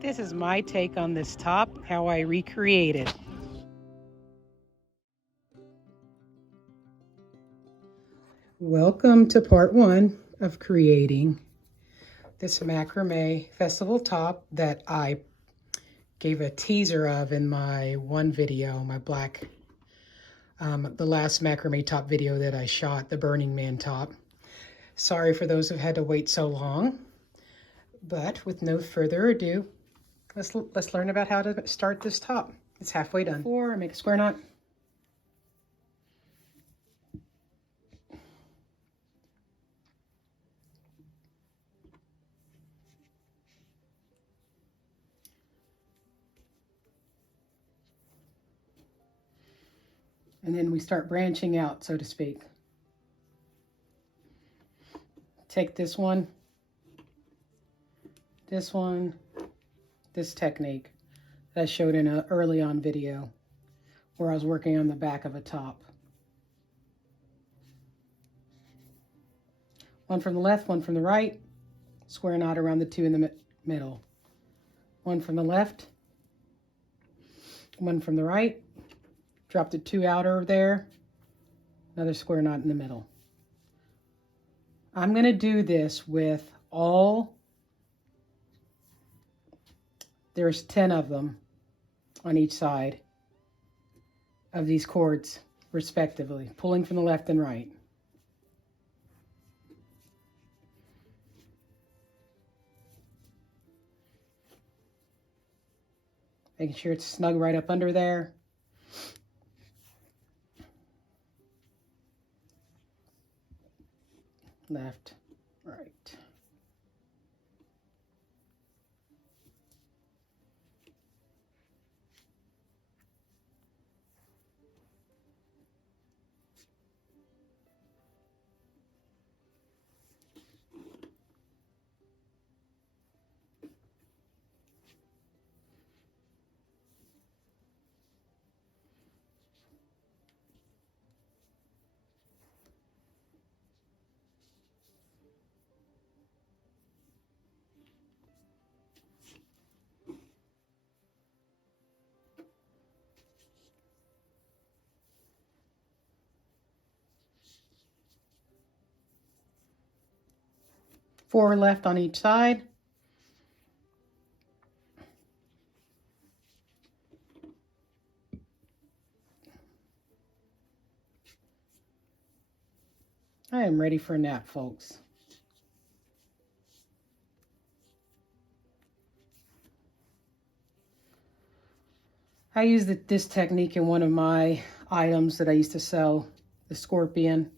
This is my take on this top, how I recreate it. Welcome to part 1 of creating this macrame festival top that I gave a teaser of in my one video, my black, the last macrame top video that I shot, the Burning Man top. Sorry for those who've had to wait so long, but with no further ado, let's learn about how to start this top. It's halfway done. Before I make a square knot. And then we start branching out, so to speak. Take this one, this technique that I showed in an early on video where I was working on the back of a top. One from the left, one from the right, square knot around the two in the middle. One from the left, one from the right, drop the two outer there, another square knot in the middle. I'm going to do this with all, there's 10 of them on each side of these cords, respectively, pulling from the left and right. Making sure it's snug right up under there. Left, right. Four left on each side. I am ready for a nap, folks. I used this technique in one of my items that I used to sell, the scorpion.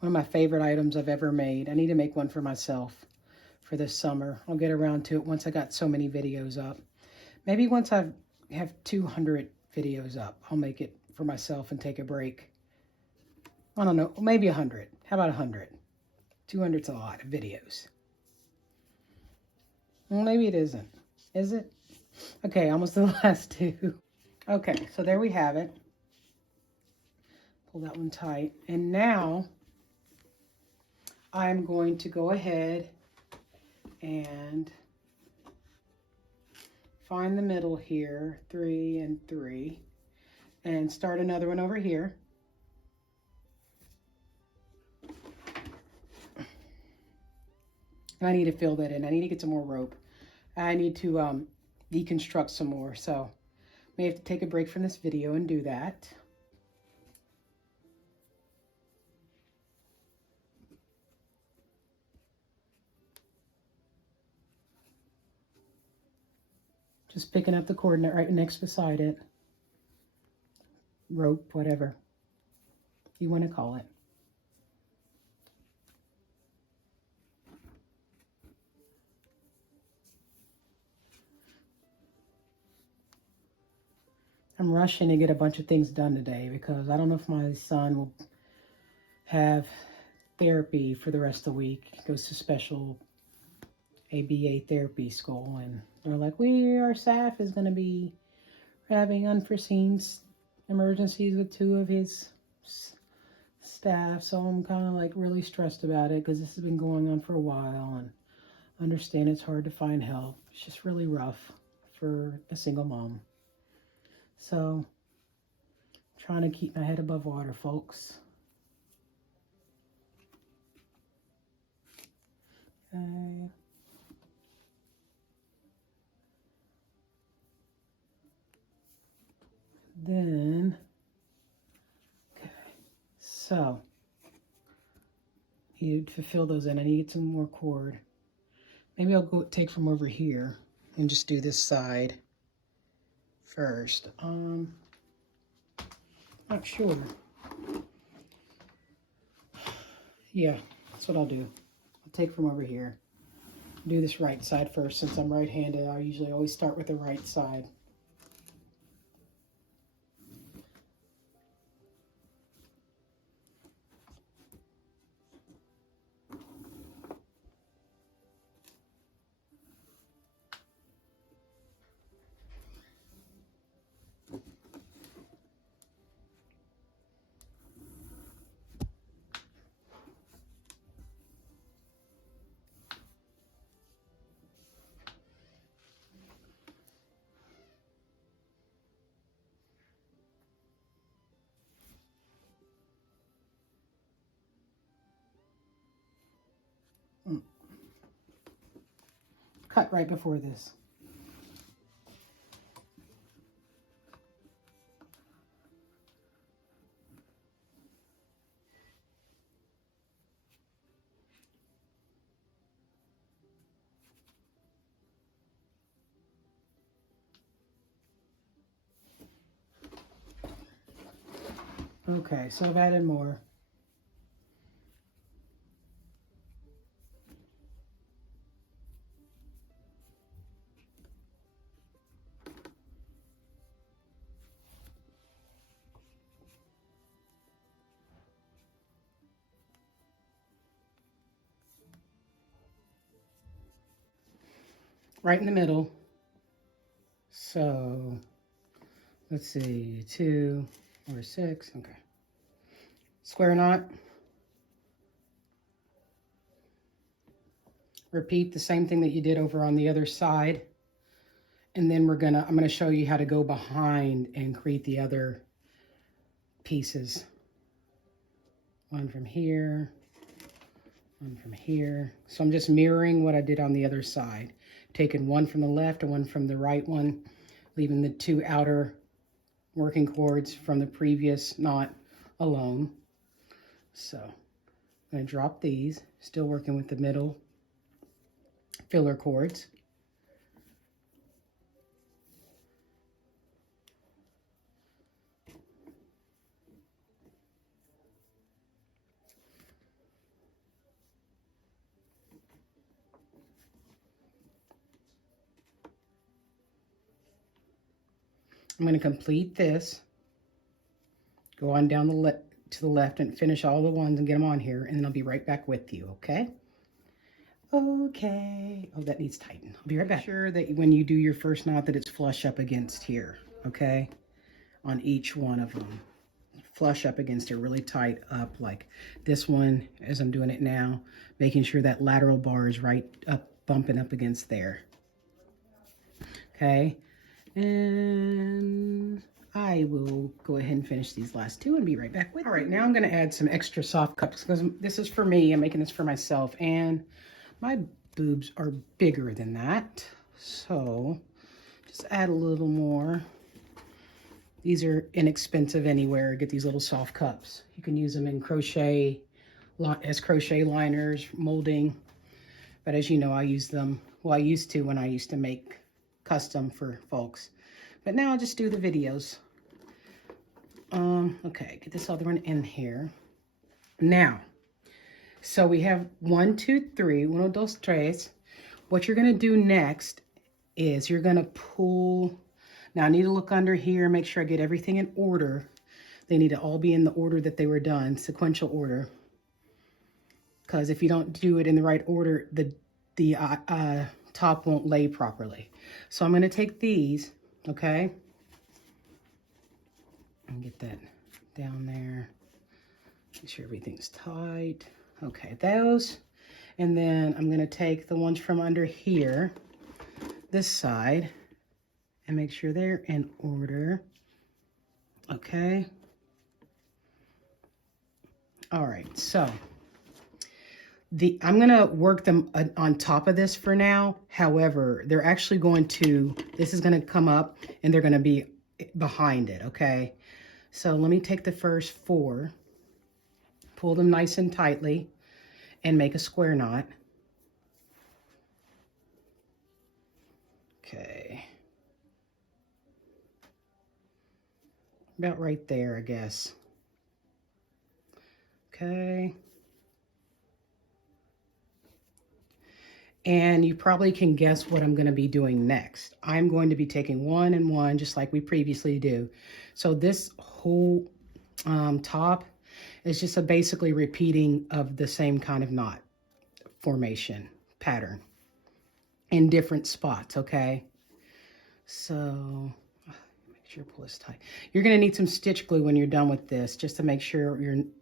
One of my favorite items I've ever made. I need to make one for myself for this summer. I'll get around to it once I got so many videos up. Maybe once I have 200 videos up, I'll make it for myself and take a break. I don't know, maybe 100. How about 100? 200's a lot of videos. Well, maybe it isn't. Is it? Okay, almost the last two. Okay, so there we have it. Pull that one tight. And now I'm going to go ahead and find the middle here, 3 and 3, and start another one over here. And I need to fill that in. I need to get some more rope. I need to deconstruct some more, so may have to take a break from this video and do that. Just picking up the coordinate right next beside it. Rope, whatever you want to call it. I'm rushing to get a bunch of things done today because I don't know if my son will have therapy for the rest of the week. He goes to special ABA therapy school, and they're like, our staff is going to be having unforeseen emergencies with 2 of his staff. So I'm kind of like really stressed about it because this has been going on for a while, and Understand it's hard to find help. It's just really rough for a single mom. So, trying to keep my head above water, folks. Okay. Then, okay, so, need to fill those in. I need some more cord. Maybe I'll go take from over here and just do this side first. Not sure. Yeah, that's what I'll do. I'll take from over here. Do this right side first. Since I'm right-handed, I usually always start with the right side. Cut right before this. Okay, so I've added more. Right in the middle. So, let's see, 2 or 6, okay. Square knot. Repeat the same thing that you did over on the other side. And then I'm gonna show you how to go behind and create the other pieces. One from here, one from here. So I'm just mirroring what I did on the other side. Taking one from the left and one from the right one, leaving the 2 outer working cords from the previous knot alone. So I'm gonna drop these, still working with the middle filler cords. I'm going to complete this, go on down to the left and finish all the ones and get them on here, and then I'll be right back with you, okay? Okay. Oh, that needs tighten. I'll be right back. Make sure that when you do your first knot that it's flush up against here, okay? On each one of them. Flush up against it, really tight up, like this one as I'm doing it now, making sure that lateral bar is right up, bumping up against there. Okay, and I will go ahead and finish these last 2 and be right back with you. All right, now I'm going to add some extra soft cups because this is for me. I'm making this for myself, and my boobs are bigger than that, so just add a little more. These are inexpensive anywhere. Get these little soft cups. You can use them in crochet, as crochet liners, molding. But as you know, I use them, well, I used to when I used to make custom for folks. But now I'll just do the videos. Okay, get this other one in here. Now, so we have 1, 2, 3, uno, dos, tres. What you're gonna do next is you're gonna pull. Now I need to look under here, make sure I get everything in order. They need to all be in the order that they were done, sequential order. Because if you don't do it in the right order, the top won't lay properly. So I'm going to take these, okay, and get that down there. Make sure everything's tight. Okay, those. And then I'm going to take the ones from under here, this side, and make sure they're in order. Okay. All right, so I'm going to work them on top of this for now. However, they're actually going to, this is going to come up and they're going to be behind it, okay? So let me take the first 4, pull them nice and tightly, and make a square knot. Okay. About right there, I guess. Okay. And you probably can guess what I'm going to be doing next. I'm going to be taking 1 and 1, just like we previously do. So this whole top is just a basically repeating of the same kind of knot formation pattern in different spots, okay? So make sure pull this tight. You're going to need some stitch glue when you're done with this, just to make sure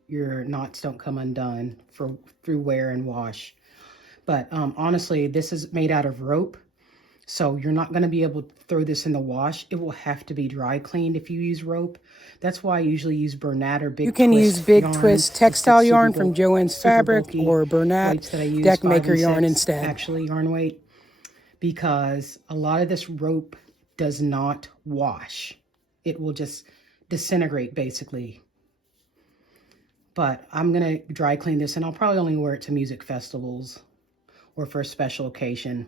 your knots don't come undone through wear and wash. But honestly, this is made out of rope, so you're not going to be able to throw this in the wash. It will have to be dry cleaned if you use rope. That's why I usually use Bernat or Big Twist. You can use Big Twist Textile Yarn from Joanne's Fabric or Bernat Maker Yarn instead. Actually, yarn weight, because a lot of this rope does not wash. It will just disintegrate basically. But I'm going to dry clean this, and I'll probably only wear it to music festivals or for a special occasion.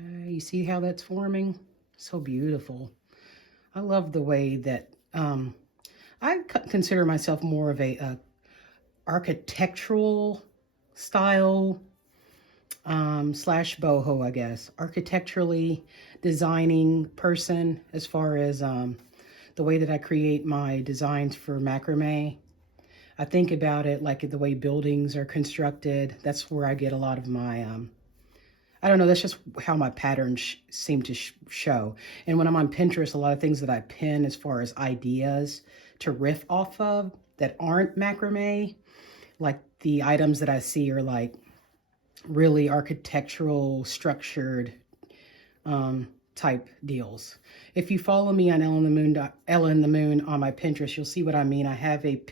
Okay, you see how that's forming? So beautiful. I love the way that, I consider myself more of a architectural style slash boho, I guess. Architecturally designing person as far as the way that I create my designs for macrame. I think about it like the way buildings are constructed. That's where I get a lot of my, I don't know, that's just how my patterns seem to show. And when I'm on Pinterest, a lot of things that I pin as far as ideas to riff off of that aren't macrame, like the items that I see are like really architectural, structured type deals. If you follow me on Ella in the Moon on my Pinterest, you'll see what I mean. I have a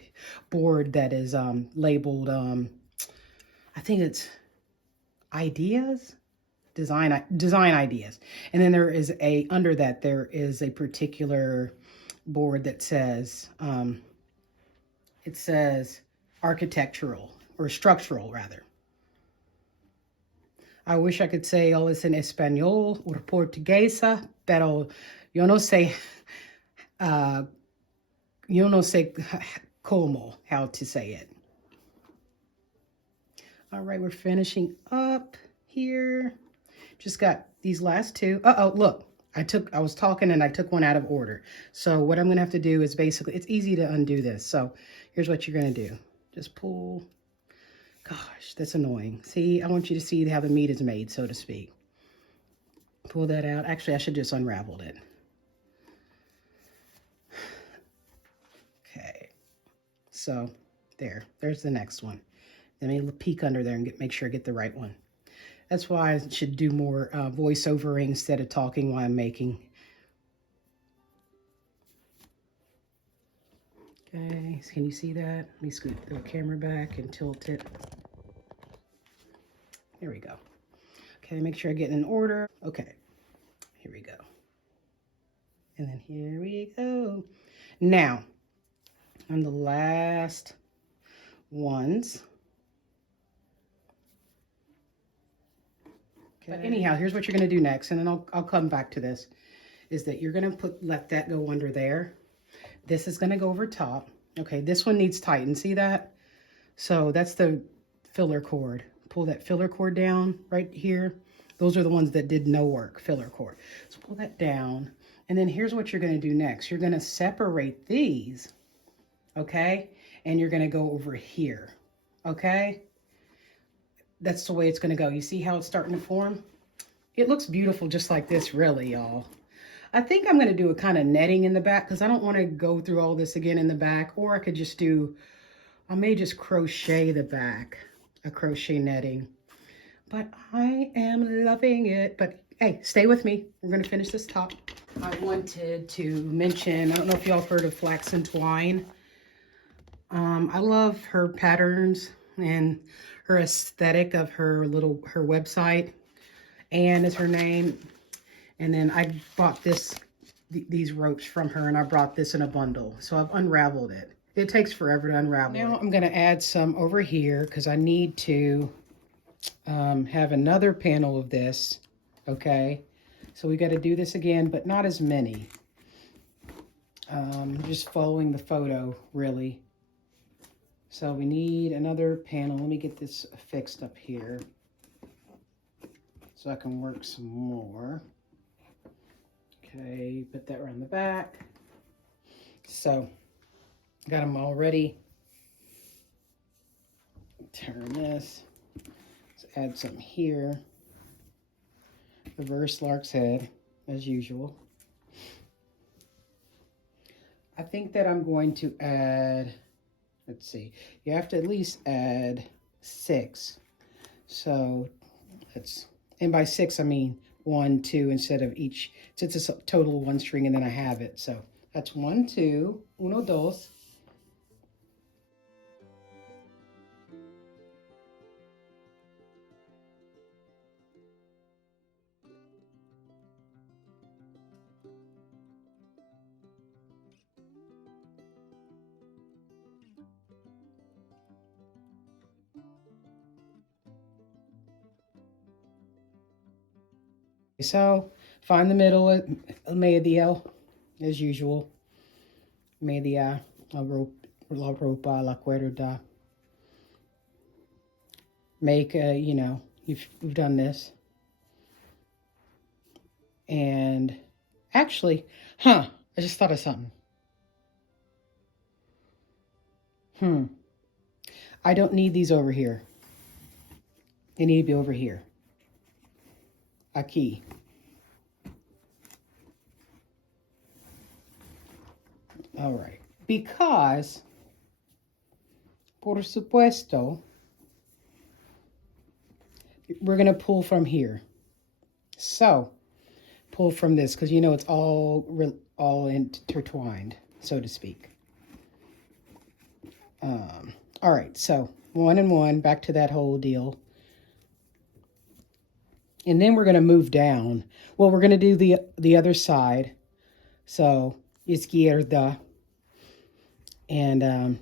board that is labeled, I think it's ideas, design ideas. And then there is under that, there is a particular board that says, it says architectural or structural rather. I wish I could say all this in Espanol or Portuguesa, pero yo no sé how to say it. All right, we're finishing up here. Just got these last 2. Uh-oh, look, I was talking and I took one out of order. So what I'm gonna have to do is basically, it's easy to undo this. So here's what you're gonna do. Just pull. Gosh, that's annoying. See, I want you to see how the meat is made, so to speak. Pull that out. Actually, I should just unravel it. Okay. So, there's the next one. Let me peek under there and make sure I get the right one. That's why I should do more voiceovering instead of talking while I'm making. Okay, so can you see that? Let me scoot the camera back and tilt it. There we go. Okay, make sure I get in order. Okay, here we go. And then here we go. Now, on the last ones. Okay. But anyhow, here's what you're gonna do next, and then I'll come back to this, is that you're gonna let that go under there. This is gonna go over top. Okay, this one needs tightened, see that? So that's the filler cord. Pull that filler cord down right here. Those are the ones that did no work, filler cord. So pull that down. And then here's what you're gonna do next. You're gonna separate these, okay? And you're gonna go over here, okay? That's the way it's gonna go. You see how it's starting to form? It looks beautiful just like this, really, y'all. I think I'm gonna do a kind of netting in the back because I don't wanna go through all this again in the back, or I could just do I may just crochet the back, a crochet netting, but I am loving it. But hey, stay with me. We're going to finish this top. I wanted to mention, I don't know if y'all have heard of Flax and Twine. I love her patterns and her aesthetic of her website. Anne is her name. And then I bought these ropes from her, and I brought this in a bundle. So I've unraveled it. It takes forever to unravel. Now I'm going to add some over here because I need to have another panel of this. Okay, so we got to do this again, but not as many. Just following the photo, really. So we need another panel. Let me get this fixed up here so I can work some more. Okay, put that around the back. So, got them all ready. Turn this. Let's add some here. Reverse lark's head, as usual. I think that I'm going to add, let's see, you have to at least add 6. So, and by 6 I mean 1, 2 instead of each, since it's a total 1 string and then I have it. So that's 1, 2, 1, 2. So find the middle at medio, as usual. Media, la ropa, la cuerda. Make you know, we've done this. And actually, I just thought of something. I don't need these over here. They need to be over here. Aquí. All right. Because, por supuesto, we're going to pull from here. So, pull from this because you know it's all intertwined, so to speak. All right. So, 1 and 1, back to that whole deal. And then we're going to move down. Well, we're going to do the other side. So, izquierda. And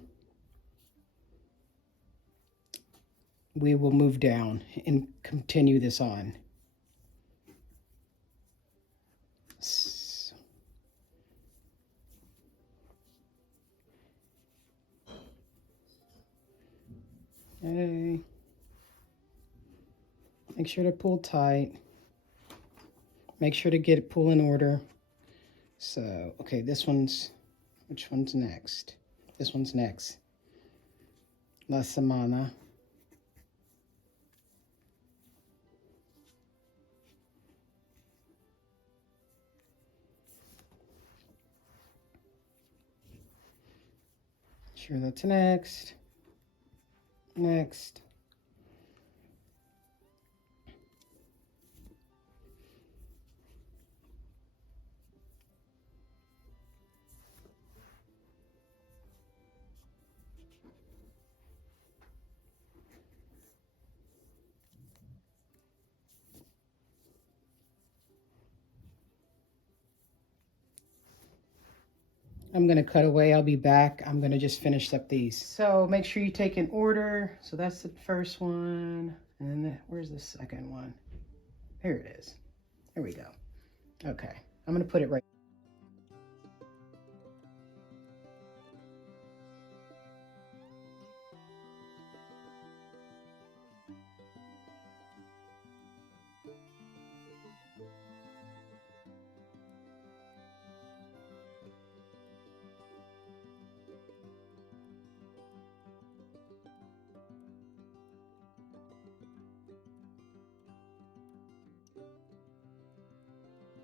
we will move down and continue this on. Okay. Make sure to pull tight. Make sure to get it pull in order. So, okay, which one's next? This one's next. La semana. Sure that's next. Next. I'm going to cut away. I'll be back. I'm going to just finish up these. So make sure you take in order. So that's the first one. And then where's the second one? Here it is. There we go. Okay. I'm going to put it right.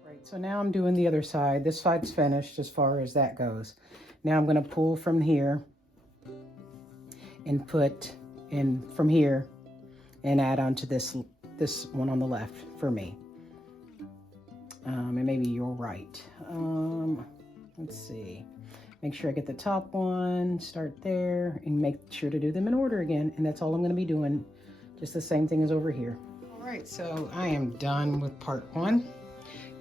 Right, so now I'm doing the other side. This side's finished as far as that goes. Now I'm going to pull from here. and put in from here and add on to this one on the left for me. And maybe you're right. Let's see. Make sure I get the top one, start there, and make sure to do them in order again. And that's all I'm going to be doing. Just the same thing as over here. All right, so I am done with part 1.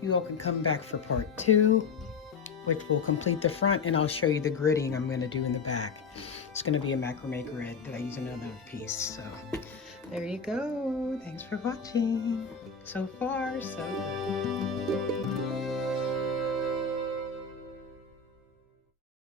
You all can come back for part 2, which will complete the front, and I'll show you the gridding I'm going to do in the back. It's going to be a macrame grid that I use another piece. So there you go. Thanks for watching. So far, so good.